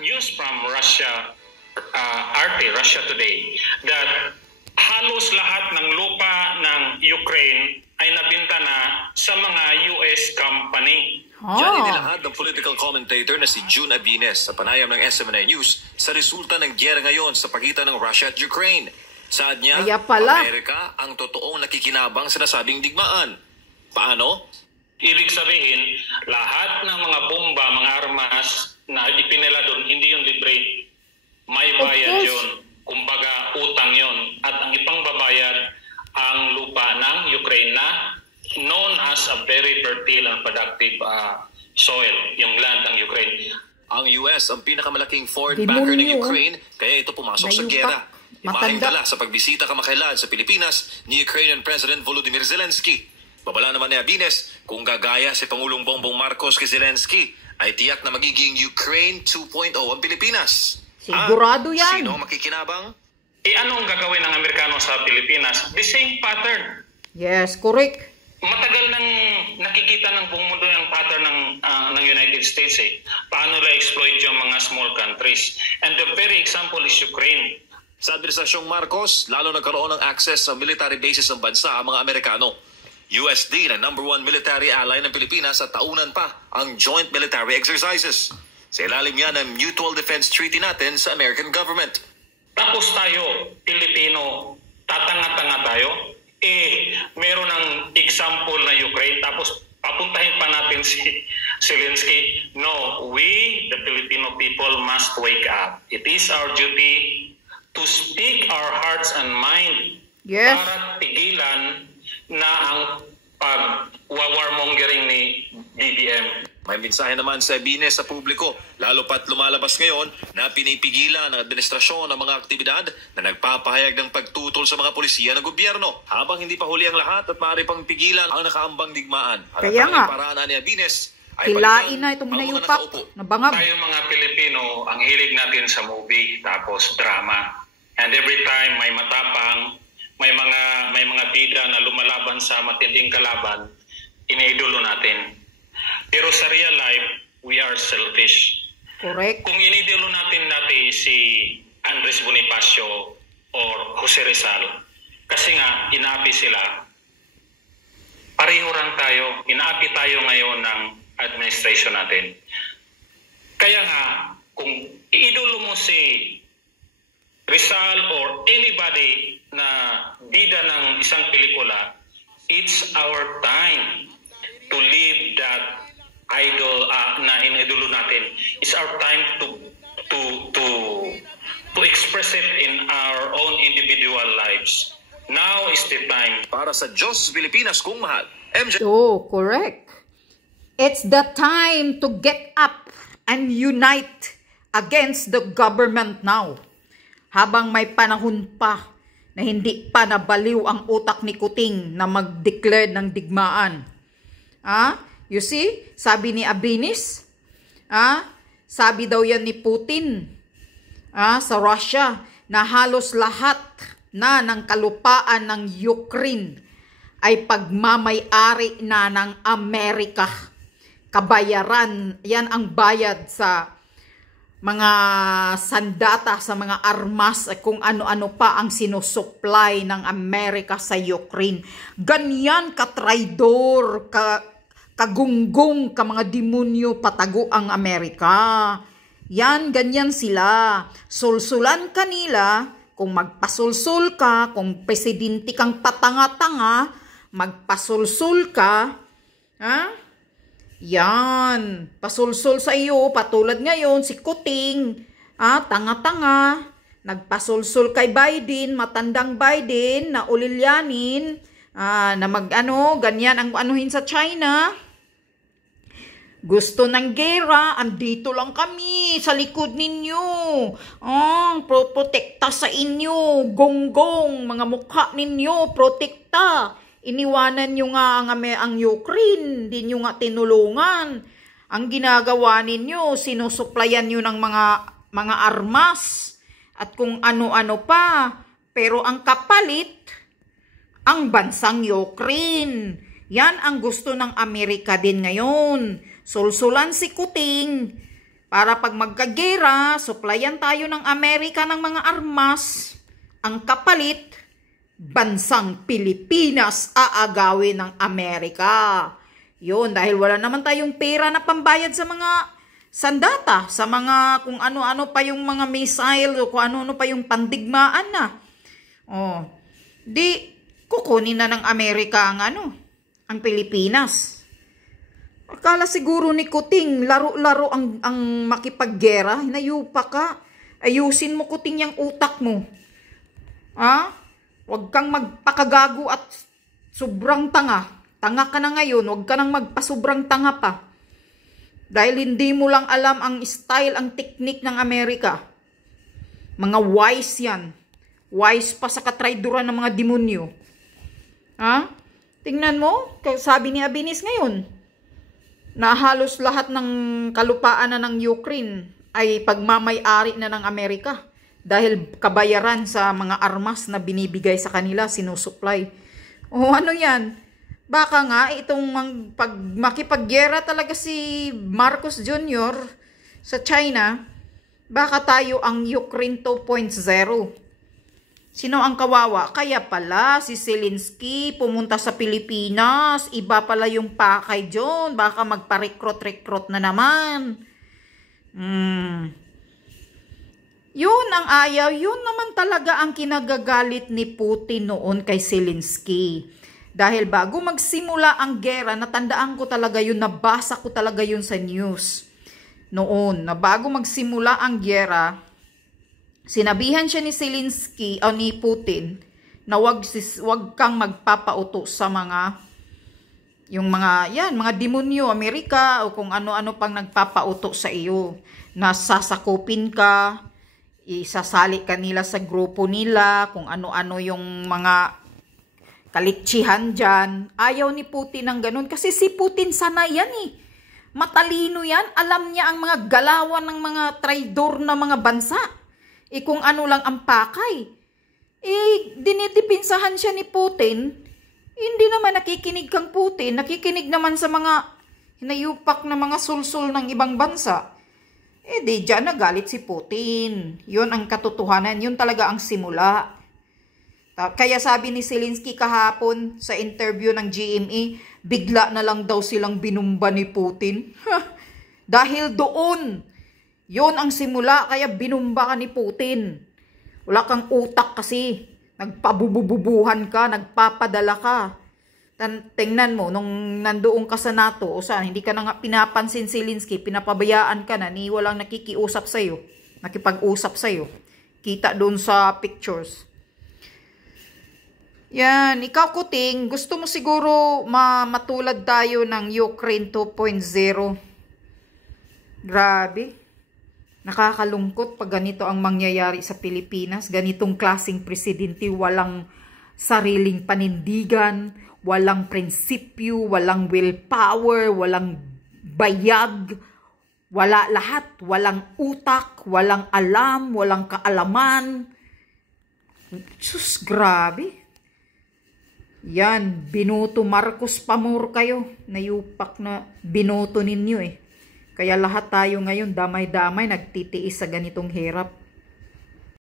news from Russia, RT, Russia Today, that halos lahat ng lupa ng Ukraine ay nabinta na sa mga US company. Diyan inilahad ng political commentator na si June Abines sa panayam ng SMNI News sa resulta ng gyera ngayon sa pagitan ng Russia at Ukraine. Saad niya, Amerika ang totoong nakikinabang sa nasabing digmaan. Paano? Ibig sabihin, lahat ng mga bomba, mga armas na ipinila doon, hindi yun libre. May bayad yun. Kumbaga, utang yun. At ang ipangbabayad ang lupa ng Ukraine na known as a very fertile and productive soil, yung land ng Ukraine. Ang US ang pinakamalaking foreign backer ng Ukraine, kaya ito pumasok sa giyera. Imahing dala sa pagbisita kamakailan sa Pilipinas ni Ukrainian President Volodymyr Zelensky. Babala naman ni Abines, kung gagaya si Pangulong Bongbong Marcos kay Zelensky, ay tiyak na magiging Ukraine 2.0 ang Pilipinas. Sigurado yan. Sino makikinabang? Anong gagawin ng Amerikano sa Pilipinas? The same pattern. Yes, correct. Matagal nang nakikita ng buong mundo yung pattern ng United States. Paano nila exploit yung mga small countries. And the very example is Ukraine. Sa administrasyong Marcos, lalo nagkaroon ng access sa military bases ng bansa ang mga Amerikano. USD na #1 military ally ng Pilipinas at taunan pa ang joint military exercises. Sa ilalim yan ang Mutual Defense Treaty natin sa American government. Tapos tayo, Pilipino, tatanga-tanga tayo. Meron ng example na Ukraine, tapos papuntahin pa natin si Zelensky. No, we, the Filipino people, must wake up. It is our duty to speak our hearts and mind. Yes. Para tigilan na ang pag-warmongering ni BBM. May mensahe naman sa Abines sa publiko, lalo pat lumalabas ngayon na pinipigilan ng administrasyon ang mga aktibidad na nagpapahayag ng pagtutol sa mga polisiya ng gobyerno. Habang hindi pa huli ang lahat at maaari pang pigilan ang nakaambang digmaan. Kaya nga, paraan ni Abines ay hilain na itong hinayupak na bangag. Tayo mga Pilipino, ang hilig natin sa movie, tapos drama. And every time may matapang, may mga bida na lumalaban sa matinding kalaban, iniidolo natin. Pero sa real life, we are selfish. Correct. Kung inidolo natin si Andres Bonifacio or Jose Rizal, kasi nga, inaapi sila, pareho lang tayo, inaapi tayo ngayon ng administration natin. Kaya nga, kung iidolo mo si Rizal or anybody na bida ng isang pelikula, it's our time to leave that idol na inidolo natin. It's our time to express it in our own individual lives. Now is the time. Para sa Diyos Pilipinas kung mahal. MJ. Oh, correct. It's the time to get up and unite against the government now. Habang may panahon pa na hindi pa nabaliw ang utak ni Kuting na mag-declare ng digmaan. You see? Sabi ni Abines. Sabi daw yan ni Putin sa Russia na halos lahat na ng kalupaan ng Ukraine ay pagmamay-ari na ng Amerika. Kabayaran, yan ang bayad sa mga sandata, sa mga armas, kung ano-ano pa ang sinusupply ng Amerika sa Ukraine. Ganyan katraidor, kagunggong, ka mga demonyo patago ang Amerika. Yan, ganyan sila. Sulsulan kanila, kung magpasulsul ka, kung presidente kang patanga-tanga, magpasulsul ka, yan, pasulsul sa iyo, patulad ngayon, si Kuting, tanga-tanga, nagpasulsul kay Biden, matandang Biden, na ulilyanin, na ganyan ang anuhin sa China. Gusto ng gera, andito lang kami, sa likod ninyo. Protekta sa inyo, gonggong, mga mukha ninyo, protekta. Iniwanan nyo nga ang Ukraine, di nyo nga tinulungan. Ang ginagawa ninyo, sinusuplayan nyo ng mga armas at kung ano-ano pa. Pero ang kapalit, ang bansang Ukraine. Yan ang gusto ng Amerika din ngayon. Sulsulan si Kuting, Para pag magkagera, suplayan tayo ng Amerika ng mga armas. Ang kapalit, bansang Pilipinas aagawin ng Amerika. Yun, dahil wala naman tayong pera na pambayad sa mga sandata, sa mga kung ano-ano pa yung mga missile o kung ano-ano pa yung pandigmaan na. Oh, di kukunin na ng Amerika ang Pilipinas. Akala siguro ni Kuting, laro-laro ang makipaggera. Hinayupa ka. Ayusin mo, Kuting, yung utak mo. Ha? Huwag kang magpakagago at sobrang tanga. Tanga ka na ngayon, huwag ka nang magpasobrang tanga pa. Dahil hindi mo lang alam ang style, ang technique ng Amerika. Mga wise yan. Wise pa sa katrayduran ng mga demonyo. Ha? Tingnan mo, sabi ni Abinis ngayon, na halos lahat ng kalupaan na ng Ukraine ay pagmamay-ari na ng Amerika dahil kabayaran sa mga armas na binibigay sa kanila, sinusupply. O ano yan? Baka nga itong makipaggera talaga si Marcos Jr. sa China, baka tayo ang Ukraine 2.0. Sino ang kawawa? Kaya pala si Zelensky pumunta sa Pilipinas. Iba pala yung pakay dyan. Baka magpa-recruit na naman. Yun ang ayaw. Yun naman talaga ang kinagagalit ni Putin noon kay Zelensky. Dahil bago magsimula ang gera, natandaan ko talaga yun, nabasa ko talaga yun sa news. Noon, na bago magsimula ang gera, sinabihan siya ni Zelensky o ni Putin na wag kang magpapauto sa mga mga demonyo Amerika o kung ano-ano pang nagpapauto sa iyo. Nasasakupin ka, isasali ka nila sa grupo nila, kung ano-ano yung mga kalitsihan dyan. Ayaw ni Putin ng ganun kasi si Putin sanay yan eh. Matalino yan, alam niya ang mga galawan ng mga traidor na mga bansa. Kung ano lang ang pakay. Dinidipinsahan siya ni Putin. Hindi naman nakikinig kang Putin. Nakikinig naman sa mga hinayupak na mga sulsul ng ibang bansa. Di dyan nagalit si Putin. Yun ang katotohanan. Yun talaga ang simula. Kaya sabi ni Zelensky kahapon sa interview ng GMA, bigla na lang daw silang binumba ni Putin. Dahil doon, yon ang simula, kaya binumba ka ni Putin. Wala kang utak kasi. Nagpabububuhan ka, nagpapadala ka. Tingnan mo, nung nandoon ka sa NATO, o saan, hindi ka na nga pinapansin si Zelensky, pinapabayaan ka na, ni walang nakikiusap sa'yo, nakipag-usap sa'yo. Kita doon sa pictures. Yan, ikaw Kuting, gusto mo siguro matulad tayo ng Ukraine 2.0. Grabe. Nakakalungkot pag ganito ang mangyayari sa Pilipinas. Ganitong klaseng presidente, walang sariling panindigan, walang prinsipyo, walang willpower, walang bayag, wala lahat, walang utak, walang alam, walang kaalaman. Diyos, grabe. Yan, binoto Marcos Pamor kayo. Nayupak na binoto ninyo eh. Kaya lahat tayo ngayon damay-damay nagtitiis sa ganitong hirap.